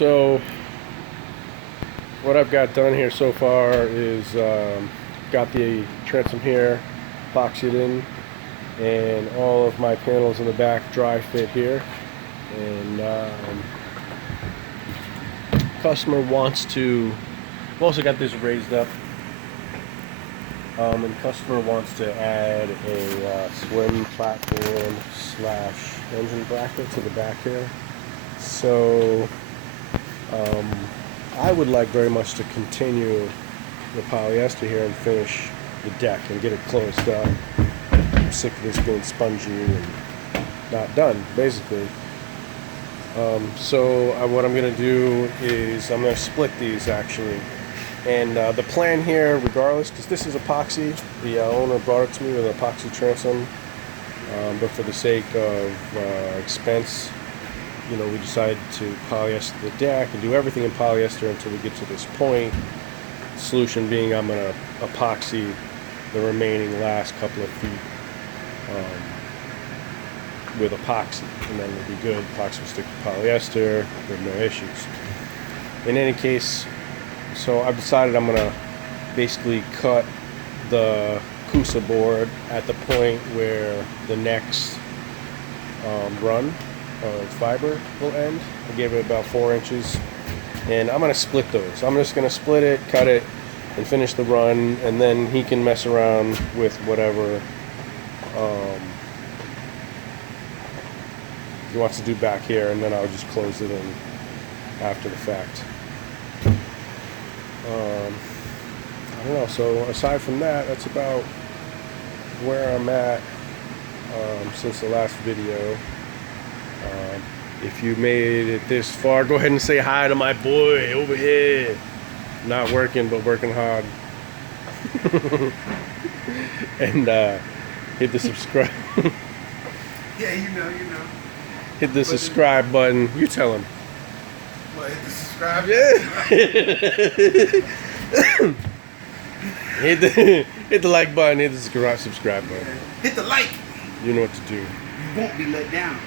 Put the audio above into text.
So what I've got done here so far is got the transom here epoxied in, and all of my panels in the back dry fit here. And customer wants to. I've also got this raised up. And customer wants to add a swim platform / engine bracket to the back here. So I would like very much to continue the polyester here and finish the deck and get it closed up. I'm sick of this being spongy and not done, basically. So what I'm going to do is I'm going to split these actually. And the plan here, regardless, because this is epoxy, the owner brought it to me with an epoxy transom, but for the sake of expense, we decided to polyester the deck and do everything in polyester until we get to this point. The solution being I'm going to epoxy the remaining last couple of feet with epoxy, and then it'll be good. Epoxy will stick to polyester with no issues. In any case, so I've decided I'm going to basically cut the Coosa board at the point where the next run of fiber will end. I gave it about 4 inches, and I'm going to split those. I'm just going to split it, cut it, and finish the run, and then he can mess around with whatever he wants to do back here, and then I'll just close it in after the fact. I don't know, so aside from that, that's about where I'm at since the last video. If you made it this far, go ahead and say hi to my boy over here. Not working, but working hard. And hit the subscribe. Yeah, you know. Hit the subscribe button. You tell him. What, hit the subscribe? Yeah. hit the like button, hit the subscribe button. Hit the like. You know what to do. You won't be let down.